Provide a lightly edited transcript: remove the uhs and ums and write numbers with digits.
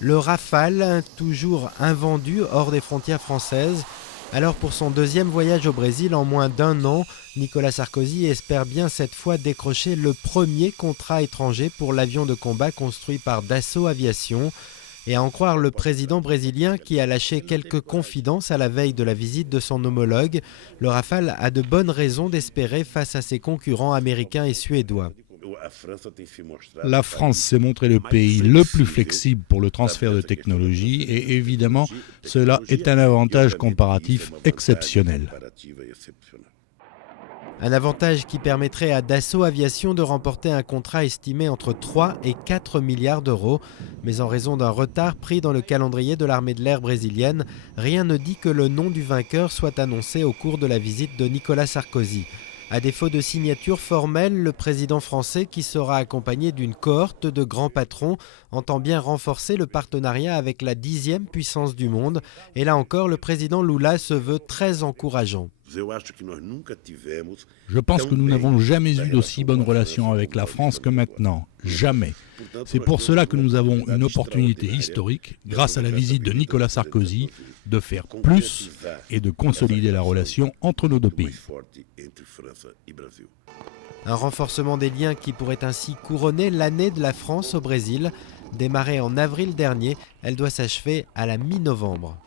Le Rafale, toujours invendu hors des frontières françaises. Alors pour son deuxième voyage au Brésil en moins d'1 an, Nicolas Sarkozy espère bien cette fois décrocher le premier contrat étranger pour l'avion de combat construit par Dassault Aviation. Et à en croire le président brésilien qui a lâché quelques confidences à la veille de la visite de son homologue, le Rafale a de bonnes raisons d'espérer face à ses concurrents américains et suédois. La France s'est montré le pays le plus flexible pour le transfert de technologie et évidemment, cela est un avantage comparatif exceptionnel. Un avantage qui permettrait à Dassault Aviation de remporter un contrat estimé entre 3 et 4 milliards d'euros. Mais en raison d'un retard pris dans le calendrier de l'armée de l'air brésilienne, rien ne dit que le nom du vainqueur soit annoncé au cours de la visite de Nicolas Sarkozy. À défaut de signature formelle, le président français, qui sera accompagné d'une cohorte de grands patrons, entend bien renforcer le partenariat avec la 10e puissance du monde. Et là encore, le président Lula se veut très encourageant. Je pense que nous n'avons jamais eu d'aussi bonnes relations avec la France que maintenant. Jamais. C'est pour cela que nous avons une opportunité historique, grâce à la visite de Nicolas Sarkozy, de faire plus et de consolider la relation entre nos deux pays. Un renforcement des liens qui pourrait ainsi couronner l'année de la France au Brésil. Démarrée en avril dernier, elle doit s'achever à la mi-novembre.